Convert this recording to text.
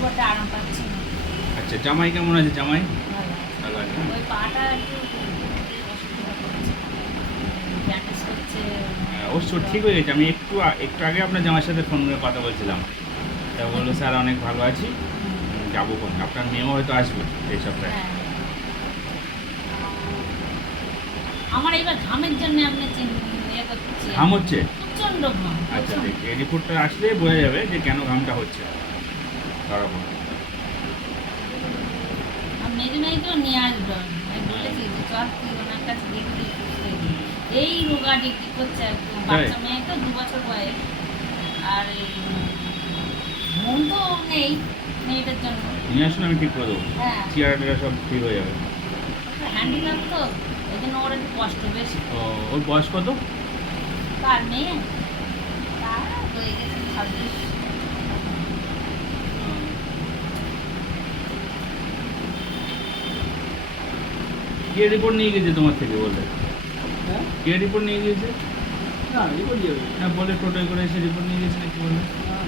খুব একটা আরাম পাচ্ছি না। আচ্ছা, জামাই কেমন আছে? জামাই ভালো। ভালো আছে না? ওই পাটা একটু অসুবিধা করছে, ব্যান্ডেজ করছে। অবশ্য ঠিক হয়ে গেছে। আমি একটু আগে আপনার জামাইয়ের সাথে ফোন করে কথা বলছিলাম, তা বললো স্যার অনেক ভালো আছি, যাবো কোন, আপনার মেয়েও হয়তো আসবে এই সপ্তাহে। হ্যাঁ, আমার এইবার ঘামের জন্য আপনি ইয়ে করছি, ঘাম হচ্ছে? প্রচন্ড ঘাম। আচ্ছা, প্রচণ্ড। দেখি এই রিপোর্টটা আসলে বোঝা যাবে যে কেন ঘামটা হচ্ছে। বরাবর আর মেজমেই তো নিয়ে আসবো, আমি বলেছি যে চল তুই ওনার কাছে দেখবি এই রোগাটি কি করছে একদম, বাচ্চা মেয়ে তো 2 বছর বয়স, আর এই ঘুম তো নেই মেয়েটার জন্য। নিয়ে আসুন, আমি ঠিক করে দেবো। হ্যাঁ, চেয়ারটা সব ঠিক হয়ে যাবে। হ্যান্ডিক্যাপ তো এই জন্য ওর একটু কষ্ট বেশি। ও, ওর বয়স কত? তার মেয়ে তার হয়ে গেছে 26। কে রিপোর্ট নিয়ে গেছে তোমার থেকে বলে? হ্যাঁ? কে রিপোর্ট নিয়ে গিয়েছে? না, রিপোর্ট যাবে। না, বলে টোটোয় করে এসে রিপোর্ট নিয়ে গেছে নাকি বলে? হ্যাঁ।